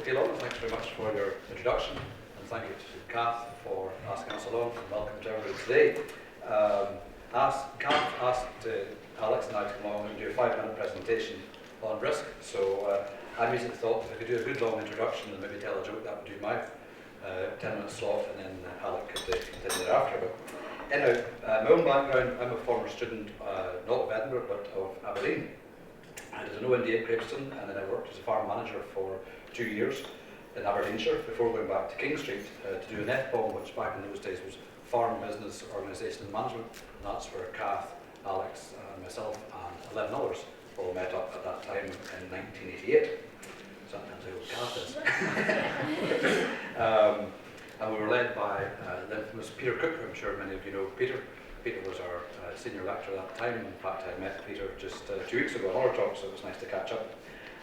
Okay, Lauren, thanks very much for your introduction, and thank you to Kath for asking us along, and welcome to everybody today. Kath asked Alex and I to come along and do a 5-minute presentation on risk, so I immediately thought if I could do a good long introduction and maybe tell a joke, that would do my 10-minute slot, and then Alex could continue thereafter. But anyhow, my own background, I'm a former student, not of Edinburgh, but of Aberdeen. I did an OND at Graveston, and then I worked as a farm manager for 2 years in Aberdeenshire before going back to King Street to do an FBOM, which back in those days was Farm Business Organisation and Management, and that's where Kath, Alex, myself and 11 others all met up at that time in 1988. So that tells you who Kath is. And we were led by the infamous Peter Cook, who I'm sure many of you know Peter. Peter was our senior lecturer at the time. In fact, I met Peter just 2 weeks ago on our talk, so it was nice to catch up.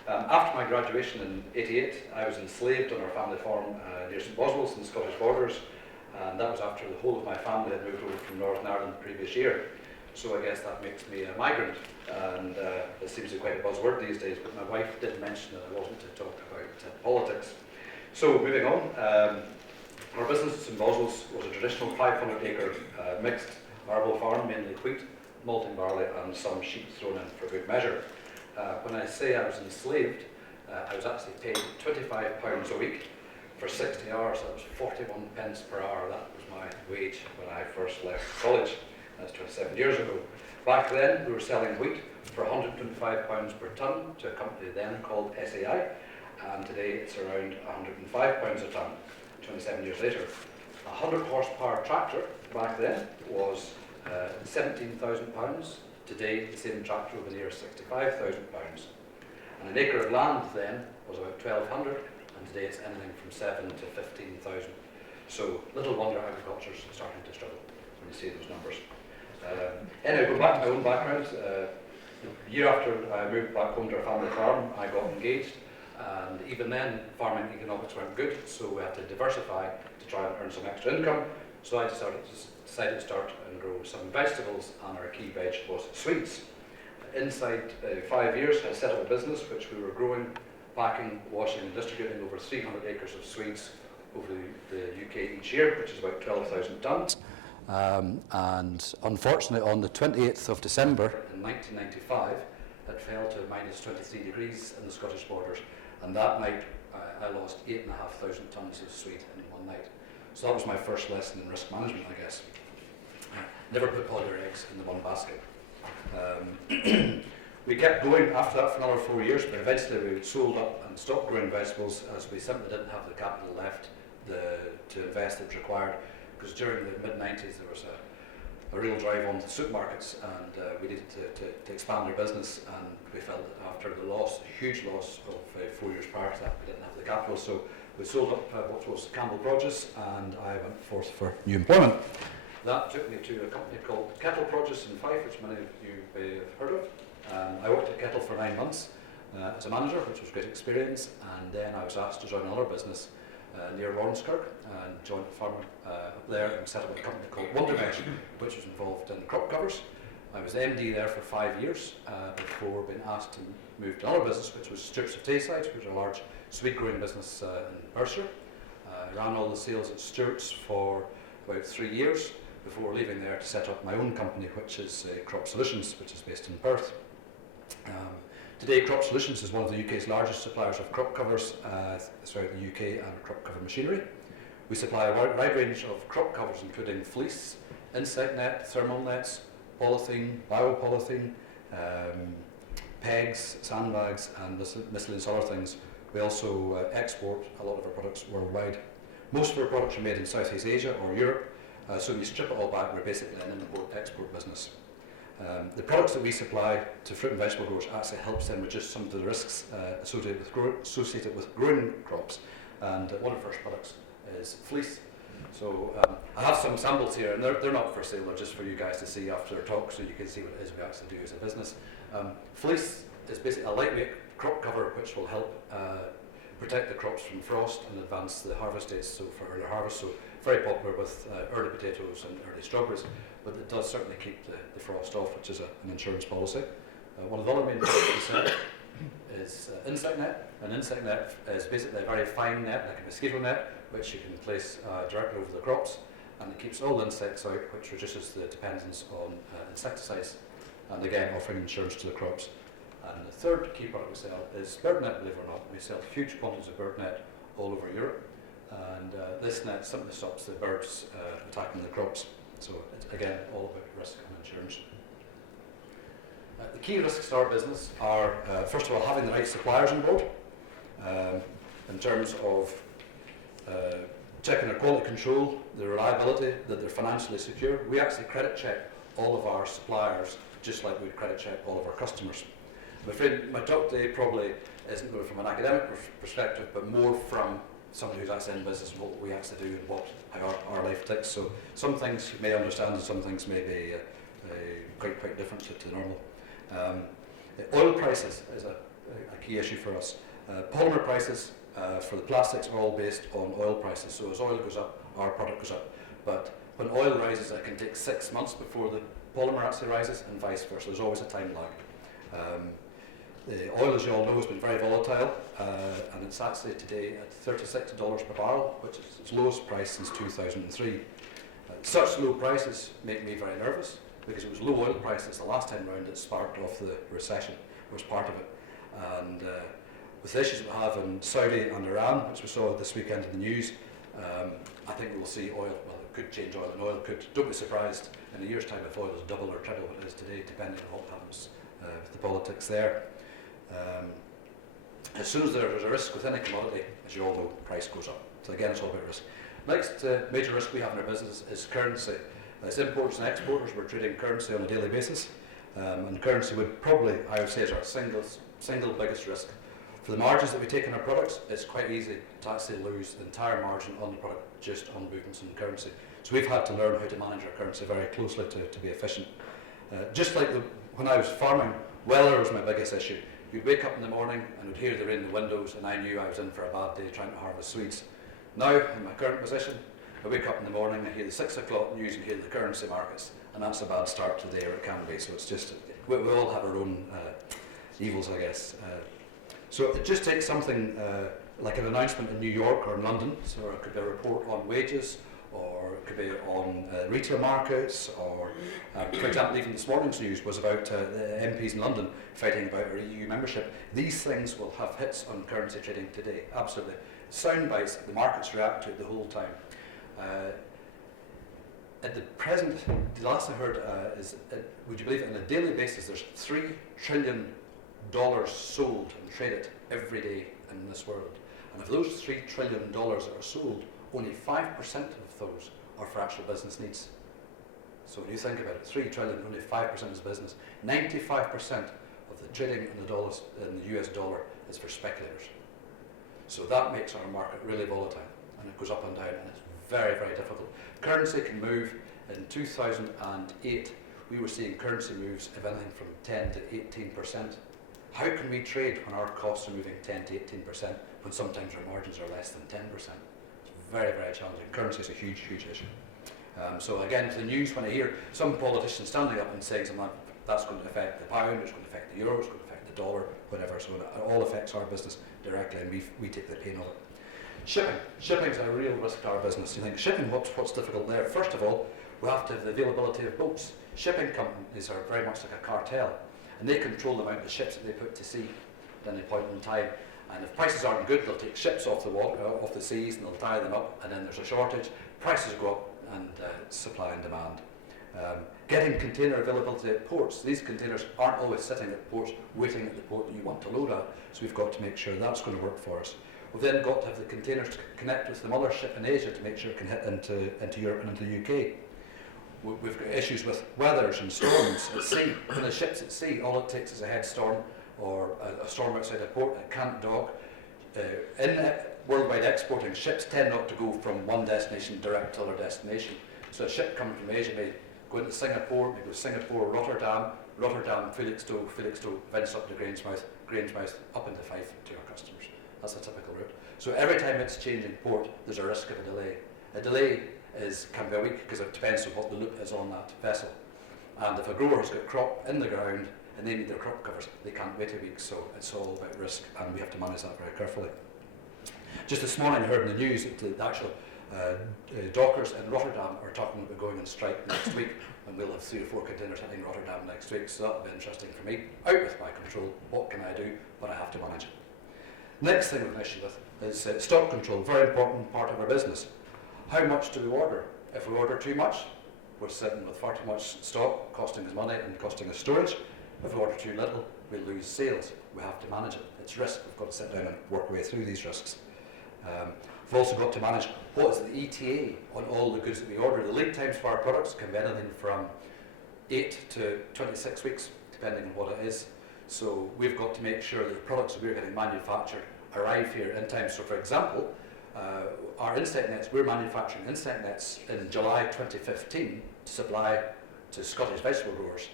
After my graduation in '88, I was enslaved on our family farm near St Boswell's in the Scottish borders, and that was after the whole of my family had moved over from Northern Ireland the previous year. So I guess that makes me a migrant, and it seems to be quite a buzzword these days, but my wife did mention that I wasn't to talk about politics. So moving on, our business at St Boswell's was a traditional 500-acre mixed arable farm, mainly wheat, malting barley and some sheep thrown in for good measure. When I say I was enslaved, I was actually paid £25 a week for 60 hours. That was 41 pence per hour. That was my wage when I first left college. That's 27 years ago. Back then, we were selling wheat for £125 per tonne to a company then called SAI, and today it's around £105 a tonne, 27 years later. A 100 horsepower tractor back then was £17,000. Today, the same tractor will be near £65,000. And an acre of land then was about 1,200, and today it's anything from 7 to 15,000. So little wonder agriculture's starting to struggle when you see those numbers. Anyway, going back to my own background, the year after I moved back home to our family farm, I got engaged, and even then farming economics weren't good, so we had to diversify to try and earn some extra income. So I decided to start and grow some vegetables, and our key veg was sweets. Inside 5 years, I set up a business which we were growing, packing, washing and distributing over 300 acres of sweets over the UK each year, which is about 12,000 tonnes. And unfortunately, on the 28th of December in 1995, it fell to minus 23 degrees in the Scottish borders, and that night I lost 8,500 tonnes of sweet in one night. So that was my first lesson in risk management, I guess. Never put all your eggs in the one basket. We kept going after that for another 4 years, but eventually we sold up and stopped growing vegetables as we simply didn't have the capital left to invest that was required. Because during the mid-90s there was a real drive on the supermarkets, and we needed to expand our business, and we felt that after the loss, a huge loss of 4 years prior to that, we didn't have the capital. So we sold up what was Campbell Produce, and I went forth for new employment. That took me to a company called Kettle Produce in Fife, which many of you may have heard of. I worked at Kettle for 9 months as a manager, which was a great experience, and then I was asked to join another business near Lawrencekirk, and joined a farmer up there and set up a company called Wondermesh, which was involved in crop covers. I was MD there for 5 years before being asked to move to another business, which was Stewart's of Tayside, which was a large sweet growing business in Mercer. I ran all the sales at Stewart's for about 3 years before leaving there to set up my own company, which is Crop Solutions, which is based in Perth. Today, Crop Solutions is one of the UK's largest suppliers of crop covers throughout the UK and crop cover machinery. We supply a wide range of crop covers, including fleece, insect net, thermal nets, polythene, biopolythene, pegs, sandbags, and miscellaneous other things. We also export a lot of our products worldwide. Most of our products are made in Southeast Asia or Europe, so when you strip it all back, we're basically an import-export business. The products that we supply to fruit and vegetable growers actually helps them reduce some of the risks associated with growing crops. And one of our first products is fleece. So I have some samples here, and they're not for sale, they're just for you guys to see after the talk, so you can see what it is we actually do as a business. Fleece is basically a lightweight crop cover which will help protect the crops from frost and advance the harvest dates, so for early harvest. So very popular with early potatoes and early strawberries, but it does certainly keep the frost off, which is an insurance policy. One of the other main products we sell is insect net. An insect net is basically a very fine net, like a mosquito net, which you can place directly over the crops, and it keeps all insects out, which reduces the dependence on insecticides, and again offering insurance to the crops. And the third key product we sell is bird net, believe it or not. We sell huge quantities of bird net all over Europe, and this net simply stops the birds attacking the crops. So it's again all about risk and insurance. The key risks to our business are, first of all, having the right suppliers on board, in terms of checking their quality control, the reliability, that they're financially secure. We actually credit check all of our suppliers just like we credit check all of our customers. I'm afraid my talk today probably isn't going from an academic perspective, but more from somebody who's actually in business and what we actually do and how our life ticks. So some things you may understand and some things may be quite different to normal. Oil prices is a key issue for us. Polymer prices for the plastics are all based on oil prices. So as oil goes up, our product goes up. But when oil rises, it can take 6 months before the polymer actually rises, and vice versa. There's always a time lag. The oil, as you all know, has been very volatile, and it's actually today at $36 per barrel, which is its lowest price since 2003. Such low prices make me very nervous, because it was low oil prices the last time round that sparked off the recession, was part of it. And with the issues we have in Saudi and Iran, which we saw this weekend in the news, I think we'll see oil, well, it could change oil, and oil could, don't be surprised in a year's time if oil is double or triple what it is today, depending on what happens with the politics there. As soon as there's a risk with any commodity, as you all know, price goes up. So again, it's all about risk. Next major risk we have in our business is currency. As importers and exporters, we're trading currency on a daily basis, and currency would probably, I would say, is our single biggest risk. For the margins that we take in our products, it's quite easy to actually lose the entire margin on the product just on movements in currency. So we've had to learn how to manage our currency very closely to be efficient. Just like when I was farming, weather was my biggest issue. You'd wake up in the morning and would hear the rain in the windows, and I knew I was in for a bad day trying to harvest Swedes. Now, in my current position, I wake up in the morning, I hear the 6 o'clock news and hear the currency markets, and that's a bad start to the day, or it can be. So it's just, we all have our own evils, I guess. So it just takes something like an announcement in New York or in London, so it could be a report on wages, or it could be on retail markets, or for example, even this morning's news was about the MPs in London fighting about our EU membership. These things will have hits on currency trading today, absolutely. Sound bites, the markets react to it the whole time. At the present, the last I heard is, would you believe it, on a daily basis there's $3 trillion sold and traded every day in this world. And of those $3 trillion that are sold, only 5% of those are for actual business needs. So when you think about it, 3 trillion, only 5% is business. 95% of the trading in the dollars, in the US dollar, is for speculators. So that makes our market really volatile, and it goes up and down, and it's very, very difficult. Currency can move. In 2008, we were seeing currency moves of anything from 10 to 18%. How can we trade when our costs are moving 10 to 18%, when sometimes our margins are less than 10%? It's very, very challenging. Currency is a huge, huge issue. So again, to the news, when I hear some politicians standing up and saying something, that's going to affect the pound, it's going to affect the euro, it's going to affect the dollar, whatever, so it all affects our business directly, and we take the pain of it. Shipping is a real risk to our business. You think, shipping, what's difficult there? First of all, we have to have the availability of boats. Shipping companies are very much like a cartel, and they control the amount of ships that they put to sea at any point in time. And if prices aren't good, they'll take ships off the water, off the seas, and they'll tie them up, and then there's a shortage. Prices go up, and supply and demand. Getting container availability at ports. These containers aren't always sitting at ports, waiting at the port that you want to load at, so we've got to make sure that's going to work for us. We've then got to have the containers to connect with the mothership in Asia to make sure it can hit into Europe and into the UK. We've got issues with weathers and storms at sea. When the ship's at sea, all it takes is a head storm or a storm outside a port that can't dock. In worldwide exporting, ships tend not to go from one destination direct to another destination. So a ship coming from Asia may go into Singapore, may go Singapore, Rotterdam, Felixstowe, Venice up to Grangemouth, up into Fife to our customers. That's a typical route. So every time it's changing port, there's a risk of a delay. A delay can be a week because it depends on what the loop is on that vessel. And if a grower has got crop in the ground and they need their crop covers. They can't wait a week, so it's all about risk, and we have to manage that very carefully. Just this morning I heard in the news that the actual dockers in Rotterdam are talking about going on strike next week, and we'll have 3 or 4 containers hitting Rotterdam next week, so that'll be interesting for me. Out with my control, what can I do? But I have to manage it. Next thing we've an issue with is stock control, very important part of our business. How much do we order? If we order too much, we're sitting with far too much stock, costing us money and costing us storage. If we order too little, we lose sales. We have to manage it. It's risk. We've got to sit down and work our way through these risks. We've also got to manage what is the ETA on all the goods that we order. The lead times for our products can be anything from 8 to 26 weeks, depending on what it is. So we've got to make sure that the products that we're getting manufactured arrive here in time. So for example, our insect nets, we're manufacturing insect nets in July 2015 to supply to Scottish vegetable growers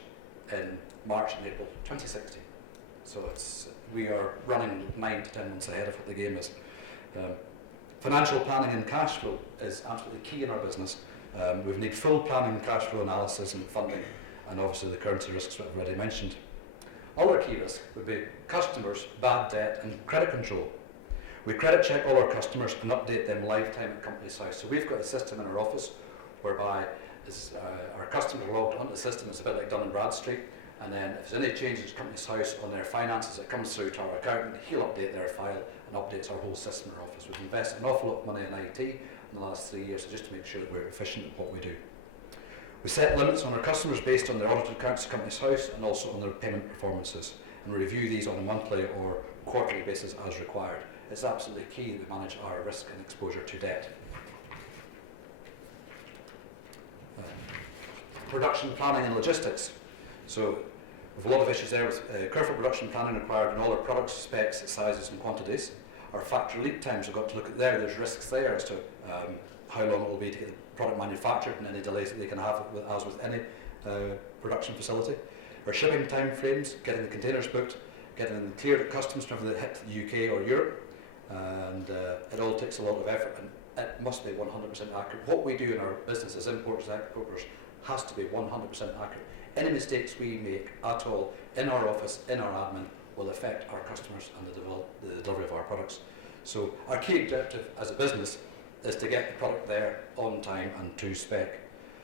in March and April 2016. So we are running 9 to 10 months ahead of what the game is. Financial planning and cash flow is absolutely key in our business. We need full planning, cash flow analysis and funding, and obviously the currency risks that I've already mentioned. Other key risks would be customers, bad debt and credit control. We credit check all our customers and update them lifetime at Company's House. So we've got a system in our office whereby our customers are logged onto the system. It's a bit like Dun & Bradstreet, and then if there's any changes to Company's House on their finances, it comes through to our accountant. He'll update their file and updates our whole system in our office. We've invested an awful lot of money in IT in the last 3 years just to make sure that we're efficient at what we do. We set limits on our customers based on their audited accounts at Company's House and also on their payment performances, and we review these on a monthly or quarterly basis as required. It's absolutely key that we manage our risk and exposure to debt. Production planning and logistics. So we have a lot of issues there with careful production planning required in all our products, specs, sizes and quantities. Our factory lead times, we've got to look at there. There's risks there as to how long it will be to get the product manufactured and any delays that they can have, as with any production facility. Our shipping time frames, getting the containers booked, getting them cleared at customs whenever they hit the UK or Europe, and it all takes a lot of effort, and it must be 100% accurate. What we do in our business as importers and exporters has to be 100% accurate. Any mistakes we make at all in our office, in our admin, will affect our customers and the delivery of our products. So our key objective as a business is to get the product there on time and to spec.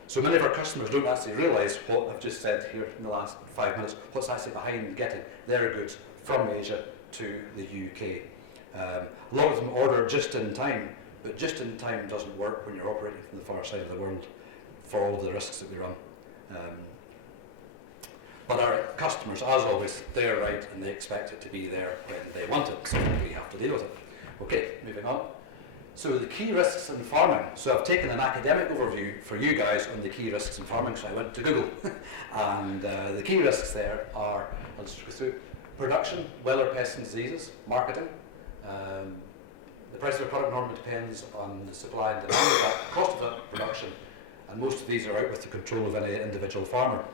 So many of our customers don't actually realise what I've just said here in the last 5 minutes, what's actually behind getting their goods from Asia to the UK. A lot of them order just in time, but just in time doesn't work when you're operating from the far side of the world for all the risks that we run. But our customers, as always, they're right and they expect it to be there when they want it, so we have to deal with it. Okay, moving on. So the key risks in farming. So I've taken an academic overview for you guys on the key risks in farming, so I went to Google. And the key risks there are, I'll just go through, production, weather, pests and diseases, marketing. The price of a product normally depends on the supply and demand of that, cost of that production, and most of these are out with the control of any individual farmer.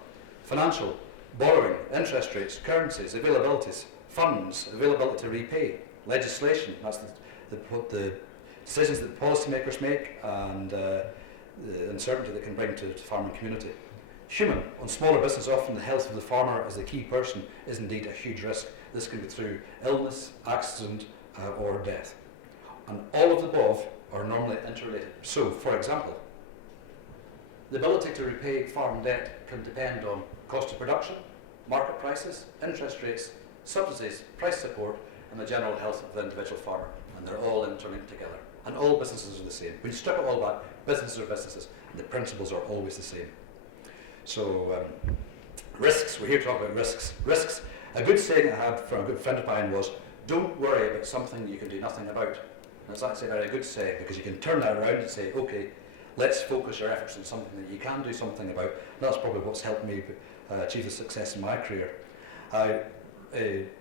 Financial, borrowing, interest rates, currencies, availabilities, funds, availability to repay, legislation, that's the decisions that the policymakers make, and the uncertainty that can bring to the farming community. Human, on smaller business, often the health of the farmer as the key person is indeed a huge risk. This can be through illness, accident, or death. And all of the above are normally interrelated. So, for example, the ability to repay farm debt can depend on cost of production, market prices, interest rates, subsidies, price support, and the general health of the individual farmer. And they're all interlinked together. And all businesses are the same. When you strip it all back, businesses are businesses, and the principles are always the same. So, risks, we're here to talk about risks. Risks, a good saying I had from a good friend of mine was, don't worry about something you can do nothing about. And it's actually a very good saying, because you can turn that around and say, okay, let's focus your efforts on something that you can do something about. And that's probably what's helped me achieve the success in my career. I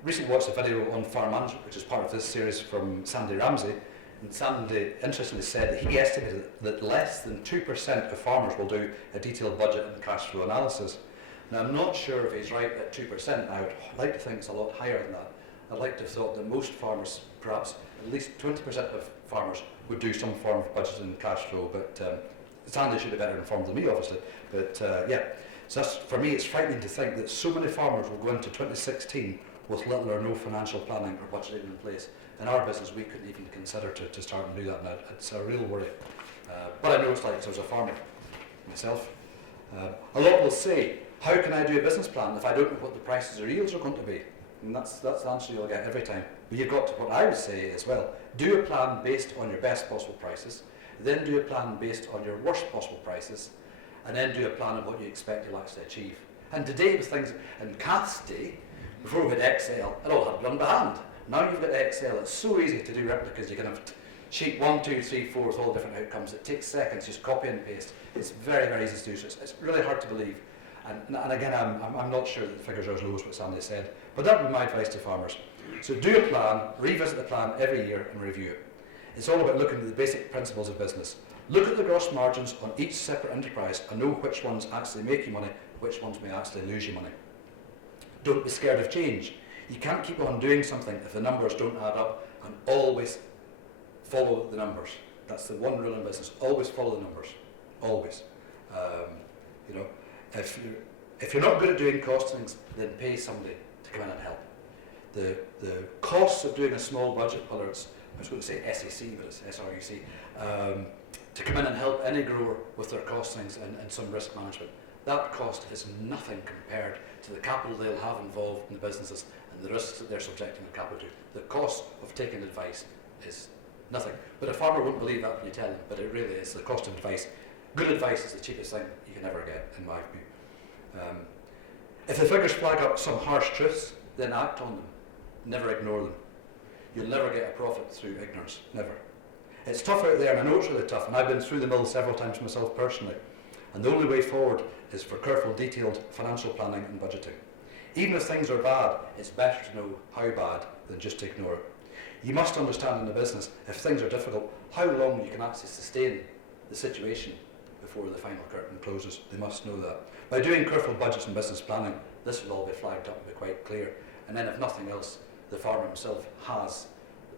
recently watched a video on farm management, which is part of this series from Sandy Ramsey. And Sandy interestingly said that he estimated that less than 2% of farmers will do a detailed budget and cash flow analysis. Now, I'm not sure if he's right at 2%. I would like to think it's a lot higher than that. I'd like to have thought that most farmers, perhaps at least 20% of farmers, would do some form of budget and cash flow, but Sandy should be better informed than me, obviously. But yeah, So that's, for me, it's frightening to think that so many farmers will go into 2016 with little or no financial planning or budgeting in place. In our business, we couldn't even consider to start and do that now. It's a real worry. But I know it's like, so as a farmer myself, a lot will say, how can I do a business plan if I don't know what the prices or yields are going to be? And that's the answer you'll get every time. But you've got to, what I would say as well, do a plan based on your best possible prices, then do a plan based on your worst possible prices, and then do a plan of what you expect you'll actually achieve. And today with things, in Kath's day, before we had Excel, it all had to be done by hand. Now you've got Excel, it's so easy to do replicas. You can have sheet 1, 2, 3, 4 with all different outcomes. It takes seconds, just copy and paste. It's very, very easy to do, so it's really hard to believe. And again, I'm not sure that the figures are as low as what Sandy said, but that would be my advice to farmers. So do a plan, revisit the plan every year and review it. It's all about looking at the basic principles of business. Look at the gross margins on each separate enterprise and know which ones actually make you money, which ones may actually lose you money. Don't be scared of change. You can't keep on doing something if the numbers don't add up, and always follow the numbers. That's the one rule in business. Always follow the numbers. Always. You know, if you're not good at doing costings, then pay somebody to come in and help. The costs of doing a small budget, whether it's, I was going to say SEC, but it's SRUC, to come in and help any grower with their costings and some risk management, that cost is nothing compared to the capital they'll have involved in the businesses and the risks that they're subjecting their capital to. The cost of taking advice is nothing. But a farmer won't believe that when you tell them, but it really is the cost of advice. Good advice is the cheapest thing you can ever get, in my view. If the figures flag up some harsh truths, then act on them. Never ignore them. You'll never get a profit through ignorance. Never. It's tough out there, and I know it's really tough, and I've been through the mill several times myself personally. And the only way forward is for careful, detailed financial planning and budgeting. Even if things are bad, it's better to know how bad than just to ignore it. You must understand in the business, if things are difficult, how long you can actually sustain the situation before the final curtain closes. They must know that. By doing careful budgets and business planning, this will all be flagged up and be quite clear. And then if nothing else, the farmer himself has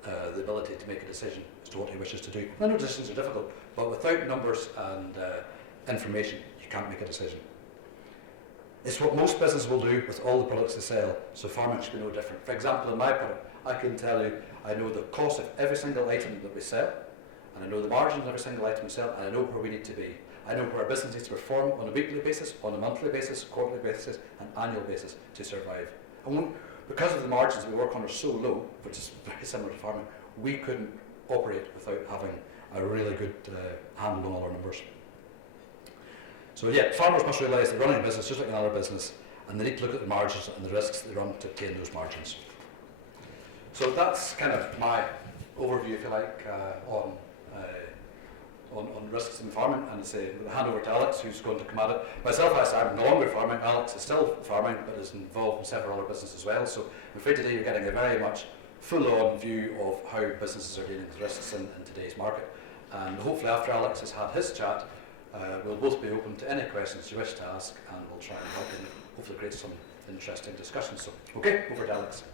the ability to make a decision as to what he wishes to do. I know decisions are difficult, but without numbers and information, you can't make a decision. It's what most businesses will do with all the products they sell, so farming should be no different. For example, in my product, I can tell you I know the cost of every single item that we sell, and I know the margins of every single item we sell, and I know where we need to be. I know where our business needs to perform on a weekly basis, on a monthly basis, quarterly basis, and annual basis to survive. And because of the margins that we work on are so low, which is very similar to farming, we couldn't operate without having a really good handle on all our numbers. So yeah, farmers must realise they're running a business just like another business, and they need to look at the margins and the risks they run to obtain those margins. So that's kind of my overview, if you like, on risks in farming, and say we'll hand over to Alex, who's going to come at it. Myself, I'm no longer farming. Alex is still farming, but is involved in several other businesses as well. So I'm afraid today you're getting a very much full-on view of how businesses are dealing with risks in today's market. And hopefully after Alex has had his chat, we'll both be open to any questions you wish to ask, and we'll try and help and hopefully create some interesting discussions. So, okay, over to Alex.